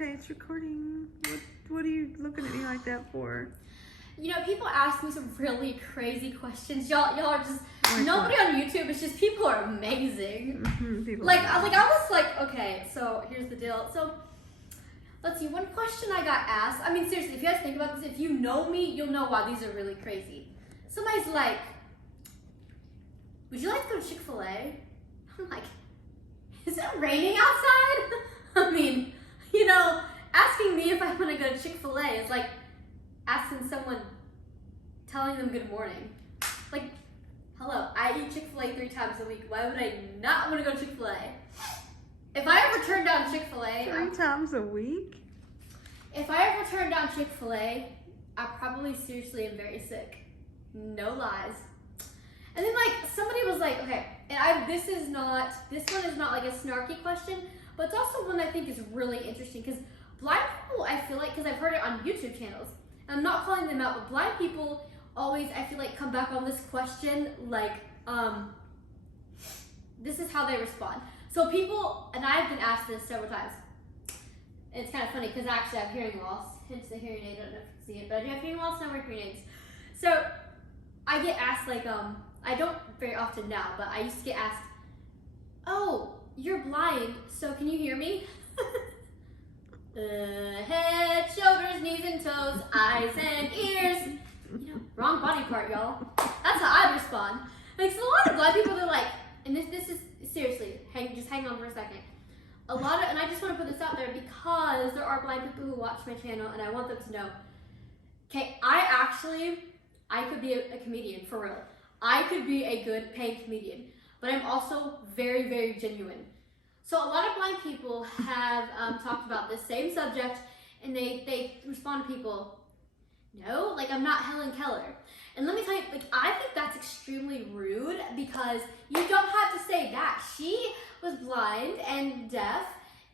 Okay, it's recording. What are you looking at me like that for? You know, people ask me some really crazy questions. Y'all are just Like nobody what? on YouTube. It's just people are amazing. People I was like, okay, so here's the deal. So let's see. One question I got asked. I mean, seriously, if you guys think about this, if you know me, you'll know why these are really crazy. Somebody's like, "Would you like to go to Chick-fil-A?" I'm like, "Is it raining outside?" I mean, you know, asking me if I want to go to Chick-fil-A is like asking someone, telling them good morning. Like, hello, I eat Chick-fil-A 3 times a week. Why would I not want to go to Chick-fil-A? If I ever turn down Chick-fil-A... 3 times a week? If I ever turn down Chick-fil-A, I probably seriously am very sick. No lies. And then like, somebody was like, okay, and this one is not like a snarky question, but it's also one I think is really interesting because blind people, I feel like, because I've heard it on YouTube channels, and I'm not calling them out, but blind people always, I feel like, come back on this question like, this is how they respond. So people, and I've been asked this several times, and it's kind of funny because actually I have hearing loss, hence the hearing aid. I don't know if you can see it, but I do have hearing loss and I wear hearing aids. So I get asked like, I don't very often now, but I used to get asked, "Oh, you're blind, so can you hear me?" Head, shoulders, knees and toes, eyes and ears. You know, wrong body part, y'all. That's how I respond. Like, so a lot of blind people, they're like, and this is, seriously, just hang on for a second. And I just want to put this out there because there are blind people who watch my channel and I want them to know, okay, I could be a comedian, for real. I could be a good paying comedian, but I'm also very, very genuine. So a lot of blind people have talked about this same subject, and they respond to people, "No, like I'm not Helen Keller." And let me tell you, like I think that's extremely rude because you don't have to say that. She was blind and deaf,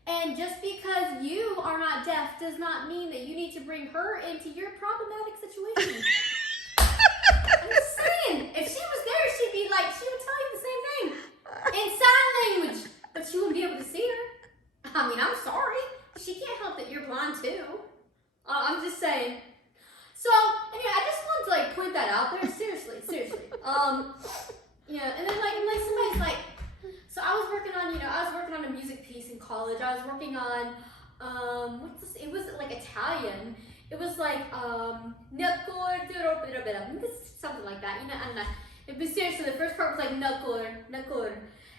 and just because you are not deaf does not mean that you need to bring her into your problematic situation. I'm just saying, if she was there, she would tell you the same thing in sign language, but you wouldn't be able to see her. I mean, I'm sorry. She can't help that you're blind too. I'm just saying. So, anyway, I just wanted to like point that out there. Seriously. Yeah, and then like somebody's like, so I was working on a music piece in college. I was working on, it was like Italian. It was like, something like that, you know, I don't know. But seriously, the first part was like, nutcord.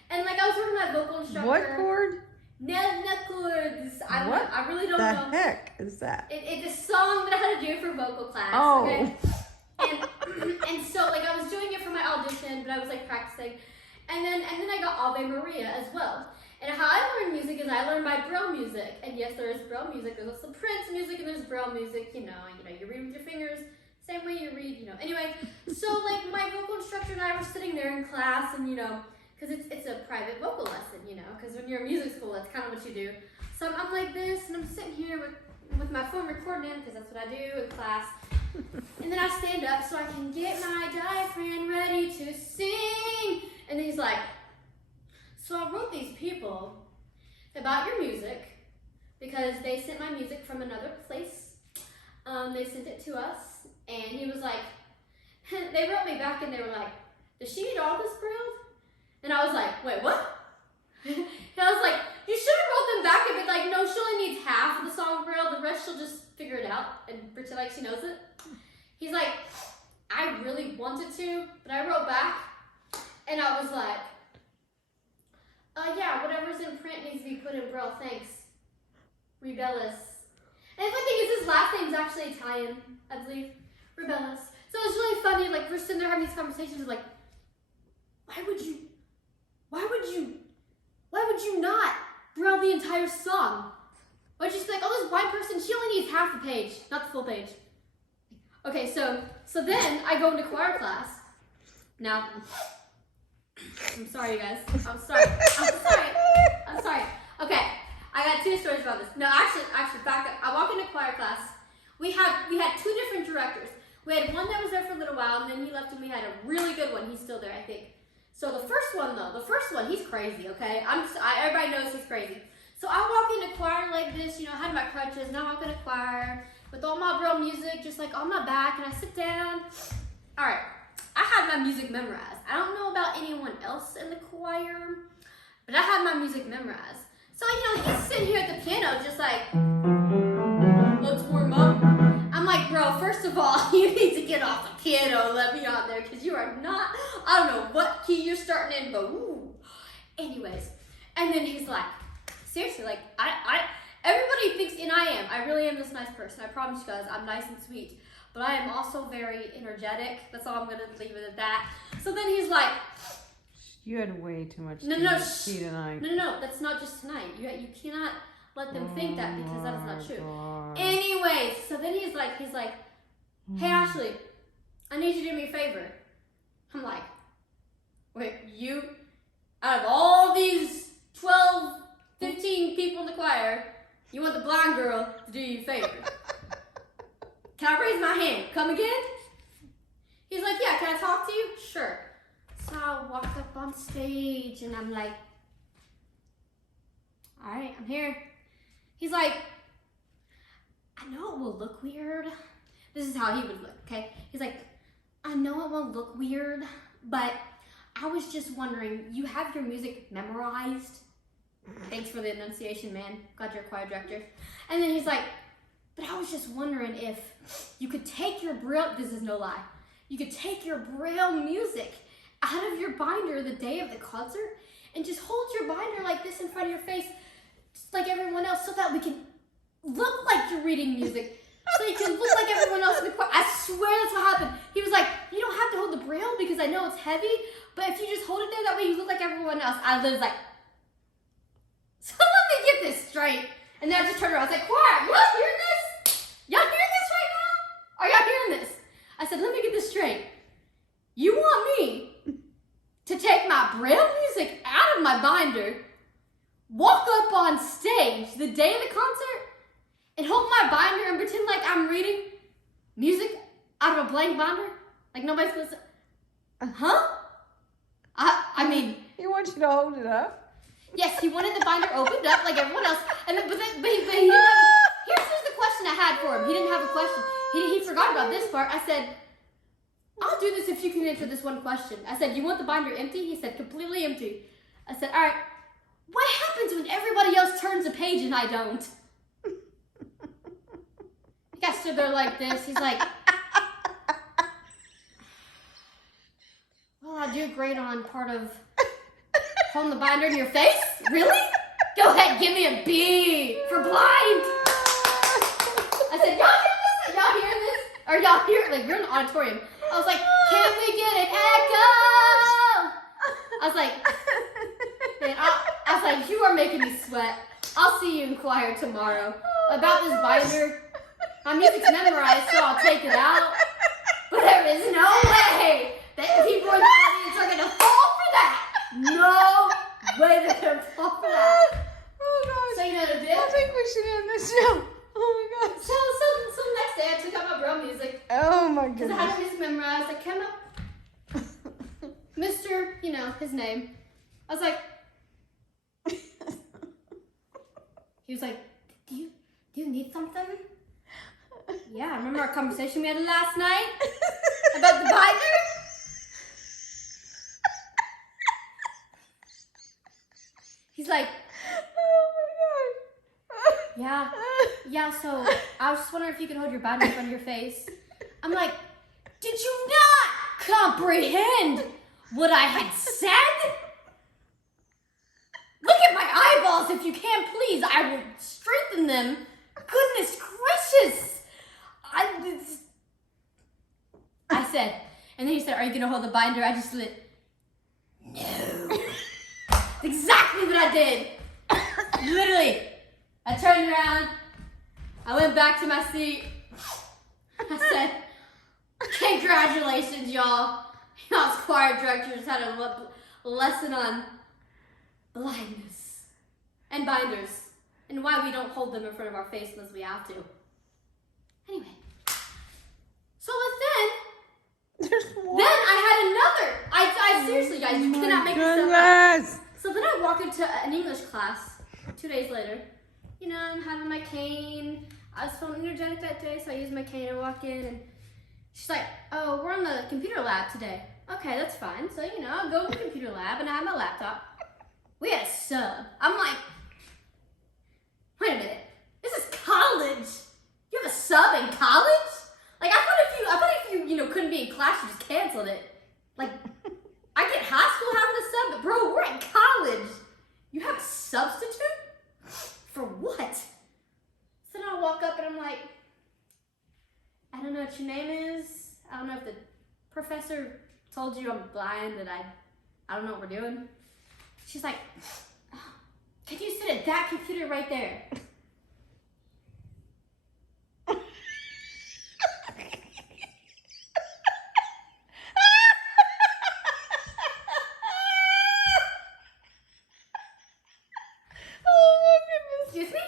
And like, I was working with my vocal instructor. What chord? Nutcords. What I really don't the know. heck is that? It's a song that I had to do for vocal class. Oh. Okay? And so like, I was doing it for my audition, but I was like practicing. And then I got Ave Maria as well. And how I learn music is I learn by Braille music. And yes, there is Braille music. There's also Prince music and there's Braille music. You know, you read with your fingers, same way you read. You know. Anyway, so like my vocal instructor and I were sitting there in class, and you know, because it's a private vocal lesson, you know, because when you're in music school, that's kind of what you do. So I'm like this, and I'm sitting here with my phone recording it, because that's what I do in class. And then I stand up so I can get my diaphragm ready to sing. And he's like, "So I wrote these people about your music because they sent my music from another place. They sent it to us." And he was like, they wrote me back and they were like, "Does she need all this Braille?" And I was like, "Wait, what?" And I was like, "You should have wrote them back and been like, no, she only needs half of the song Braille. The rest she'll just figure it out and pretend like she knows it." He's like, "I really wanted to, but I wrote back." And I was like, "Yeah, whatever's in print needs to be put in Braille, thanks. Rebellis." And the funny thing is, his last name's actually Italian, I believe. Rebellis. So it's really funny, like, we're sitting there having these conversations of like, why would you not Braille the entire song? Why'd you just be like, "Oh, this blind person, she only needs half the page, not the full page." Okay, so then I go into choir class. Now, I'm sorry, you guys. I'm sorry. Okay, I got 2 stories about this. No, actually, back up. I walk into choir class. We had 2 different directors. We had one that was there for a little while, and then he left, and we had a really good one. He's still there, I think. So the first one, he's crazy, okay? Everybody knows he's crazy. So I walk into choir like this, you know, I had my crutches, and I walk in a choir with all my Braille music just like on my back, and I sit down. All right, I had my music memorized. I don't know about anyone else in the choir, but I had my music memorized. So, he's sitting here at the piano just like, let's warm up. I'm like, bro, first of all, you need to get off the piano and let me on there, because you are not, I don't know what key you're starting in, but ooh. Anyways, and then he's like, seriously, like, everybody thinks, and I really am this nice person. I promise you guys, I'm nice and sweet. But I am also very energetic. That's all I'm going to leave it at that. So then he's like, You had way too much no, tea tonight. No, that's not just tonight. You cannot let them think that, because that is not true. God. Anyways, so then he's like, hey Ashley, I need you to do me a favor. I'm like, wait, you, out of all these 12, 15 people in the choir, you want the blind girl to do you a favor? Can I raise my hand? Come again? He's like, yeah, can I talk to you? Sure. So I walk up on stage and I'm like, all right, I'm here. He's like, I know it will look weird. This is how he would look, okay? He's like, I know it will look weird, but I was just wondering, you have your music memorized? Thanks for the enunciation, man. Glad you're a choir director. And then he's like, but I was just wondering if you could take your Braille, this is no lie, you could take your Braille music out of your binder the day of the concert and just hold your binder like this in front of your face, just like everyone else, so that we can look like you're reading music. So you can look like everyone else in the choir. I swear that's what happened. He was like, you don't have to hold the Braille because I know it's heavy, but if you just hold it there, that way you look like everyone else. I was like, so let me get this straight. And then I just turned around. I was like, choir, y'all hear this? Y'all hear this right now? Are y'all hearing this? I said, let me get this straight. You want me to take my Braille music out of my binder, walk up on stage the day of the concert, and hold my binder and pretend like I'm reading music out of a blank binder? Like nobody's supposed to... Huh? I mean... He wants you to hold it up. Yes, he wanted the binder opened up like everyone else. And then, but he didn't have... Here's the question I had for him. He didn't have a question. He forgot about this part. I said, I'll do this if you can answer this one question. I said, you want the binder empty? He said, completely empty. I said, all right, what happens when everybody else turns a page and I don't? He got stood there like this. He's like, well, I do great on part of holding the binder in your face? Really? Go ahead, give me a B for blind. I said, y'all hear this? Y'all hear this? Or y'all hear it? Like, you're in the auditorium. I was like, can we get an echo? I was like, man, I was like, you are making me sweat. I'll see you in choir tomorrow. About this binder, my music's memorized, so I'll take it out. But there is no way that people in the audience are gonna fall for that. No way they're gonna fall for that. Oh gosh. So you know what I did? I think we should end this show. Oh my gosh. So the next day I took out my Braille music. Oh my Because I had goodness. it memorized. I came up, Mr., his name. I was like, he was like, do you need something? Yeah, remember our conversation we had last night about the binder? He's like, oh yeah, so I was just wondering if you could hold your binder in front of your face. I'm like, did you not comprehend what I had said? Look at my eyeballs if you can, please. I will strengthen them. Goodness gracious. I said, and then he said, are you going to hold the binder? I just lit. No. Exactly what I did. Literally. I turned around. I went back to my seat. I said, congratulations, y'all. Y'all's choir director just had a lesson on blindness and binders and why we don't hold them in front of our face unless we have to. Anyway. So There's more. then I had another. I seriously, guys, you cannot make this stuff up. Goodness. So then I walk into an English class 2 days later, you know, I'm having my cane. I was feeling energetic that day, so I used my cane to walk in, and she's like, oh, we're in the computer lab today. Okay, that's fine. So, you know, I'll go to the computer lab, and I have my laptop. We had a sub. I'm like, wait a minute. This is college. You have a sub in college? Like, I thought if you know, couldn't be in class, you just canceled it. Like, I get high school having a sub, but bro, we're in college. You have a substitute? For what? So then I walk up and I'm like, I don't know what your name is. I don't know if the professor told you I'm blind and I don't know what we're doing. She's like, oh, could you sit at that computer right there? Excuse me?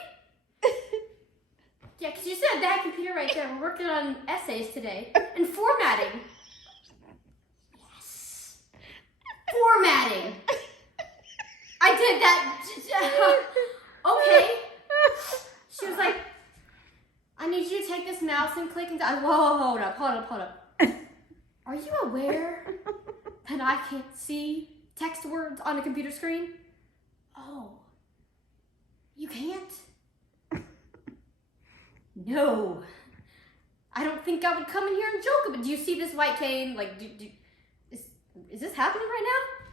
Yeah, because you said that computer right there. We're working on essays today. And formatting. Yes. Formatting. I did that. Okay. She was like, I need you to take this mouse and click and whoa, hold up. Are you aware that I can't see text words on a computer screen? Oh. You can't? No. I don't think I would come in here and joke, but do you see this white cane? Like, is this happening right now?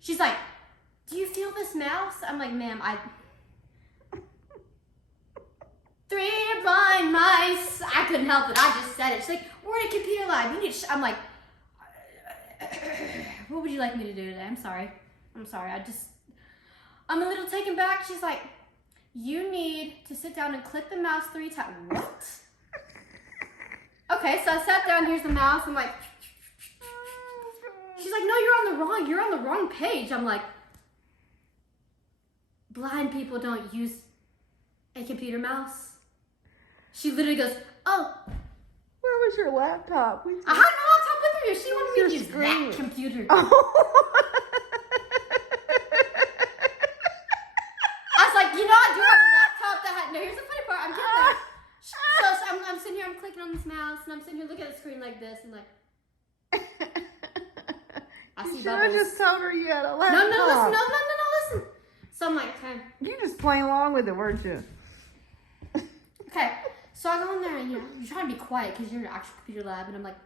She's like, do you feel this mouse? I'm like, ma'am, 3 blind mice. I couldn't help it. I just said it. She's like, we're in a computer lab. You need to I'm like, what would you like me to do today? I'm sorry. I'm a little taken back. She's like, you need to sit down and click the mouse 3 times. What? Okay, so I sat down. Here's the mouse. I'm like, she's like, no, you're on the wrong page. I'm like, blind people don't use a computer mouse. She literally goes, oh. Where was your laptop? I had my laptop with me. She wanted me to use that computer. Oh. I do have a laptop that had, no, here's the funny part, I'm getting there. So I'm sitting here, I'm clicking on this mouse, and I'm sitting here looking at the screen like this, and like, I see You should bubbles. have just told her you had a laptop. No, listen. So I'm like, okay. You just playing along with it, weren't you? Okay, so I go in there, and you're trying to be quiet, because you're in an actual computer lab, and I'm like,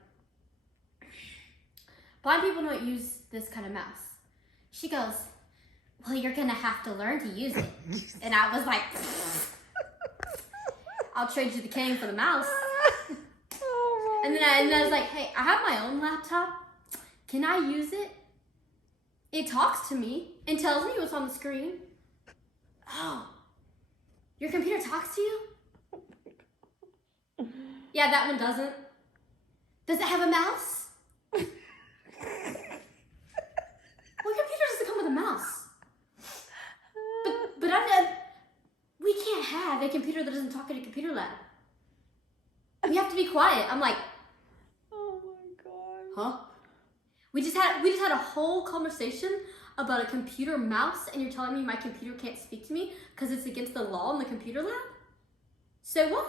blind people don't use this kind of mouse. She goes, well, you're gonna have to learn to use it. And I was like, I'll trade you the cane for the mouse. And then I was like, hey, I have my own laptop. Can I use it? It talks to me and tells me what's on the screen. Oh, your computer talks to you? Yeah, that one doesn't. Does it have a mouse? What computer doesn't come with a mouse? But we can't have a computer that doesn't talk in a computer lab. We have to be quiet. I'm like, oh my god. huh? We just had a whole conversation about a computer mouse, and you're telling me my computer can't speak to me because it's against the law in the computer lab? So what?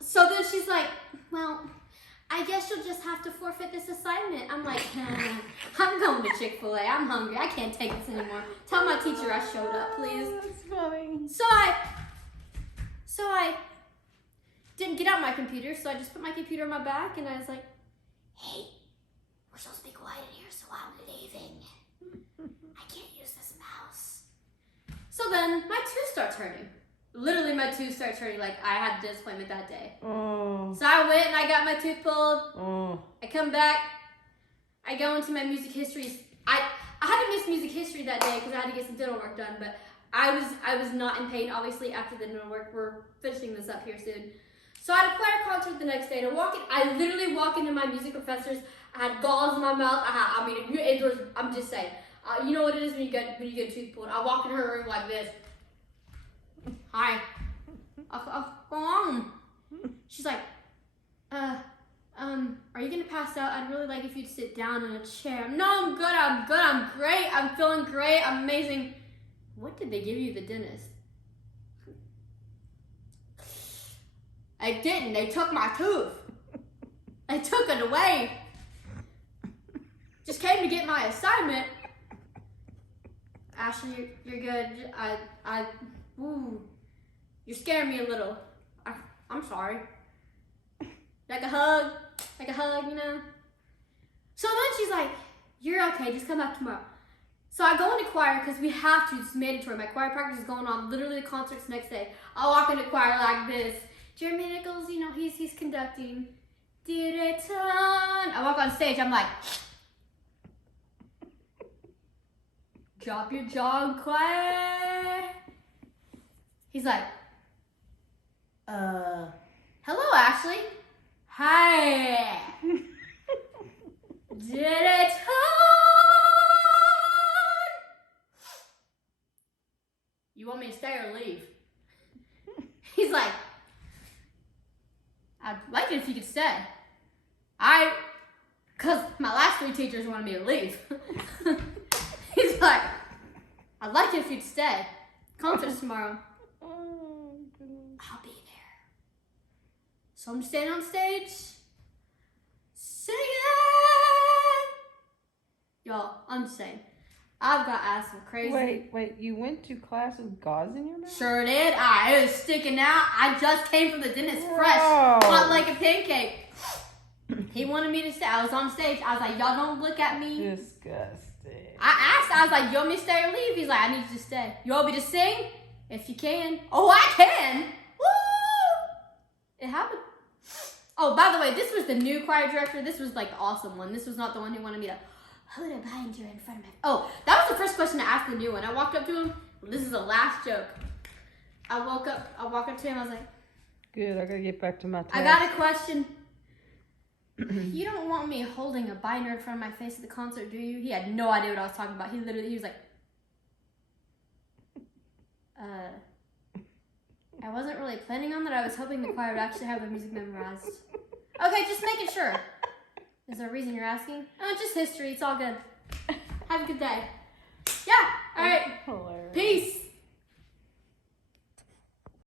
So then she's like, well, I guess you'll just have to forfeit this assignment. I'm like, I'm going to Chick-fil-A. I'm hungry. I can't take this anymore. Tell my teacher I showed up, please. That's funny. So I didn't get out my computer, so I just put my computer on my back, and I was like, hey, we're supposed to be quiet in here, so I'm leaving. I can't use this mouse. So then my tooth starts hurting. Literally, my tooth starts hurting. Like, I had a disappointment that day. Oh. So I went and I got my tooth pulled. Oh. I come back. I go into my music history. I had to miss music history that day because I had to get some dental work done. But I was not in pain, obviously, after the dental work. We're finishing this up here soon. So I had a choir concert the next day. And I literally walk into my music professors. I had gauze in my mouth. I'm just saying. You know what it is when you get a tooth pulled. I walk in her room like this. Hi. Go on. She's like, are you gonna pass out? I'd really like if you'd sit down in a chair. No, I'm good. I'm great. I'm feeling great. I'm amazing. what did they give you at the dentist? I didn't. They took my tooth. They took it away. Just came to get my assignment. Ashley, you're good. Ooh, you're scaring me a little. I'm sorry. Like a hug, you know? So then she's like, you're okay, just come back tomorrow. So I go into choir because we have to, it's mandatory. My choir practice is going on, literally the concert's next day. I walk into choir like this. Jeremy Nichols, you know, he's conducting. I walk on stage, I'm like, drop your jaw and choir. He's like, hello, Ashley. Hi. Did it? You want me to stay or leave? He's like, I'd like it if you could stay. Cause my last 3 teachers wanted me to leave. He's like, I'd like it if you'd stay. Concert's tomorrow. Oh, goodness. I'll be there. So I'm standing on stage, singing. Y'all, I'm just saying, I've got ass some crazy. Wait, you went to class with gauze in your mouth? Sure did. It was sticking out. I just came from the dentist fresh, Whoa. hot like a pancake. He wanted me to stay. I was on stage. I was like, y'all don't look at me. Disgusting. I asked, I was like, you want me to stay or leave? He's like, I need you to stay. You want me to sing? If you can. Oh, I can. Woo! It happened. Oh, by the way, this was the new choir director. This was like the awesome one. This was not the one who wanted me to hold a binder in front of my... Oh, that was the first question I asked the new one. I walked up to him. This is the last joke. I walk up to him. I was like, good, I gotta get back to my task. I got a question. You don't want me holding a binder in front of my face at the concert, do you? He had no idea what I was talking about. He was like, I wasn't really planning on that. I was hoping the choir would actually have their music memorized. Okay, just making sure. Is there a reason you're asking? Oh, just history. It's all good. Have a good day. Yeah, all right. Hilarious. Peace.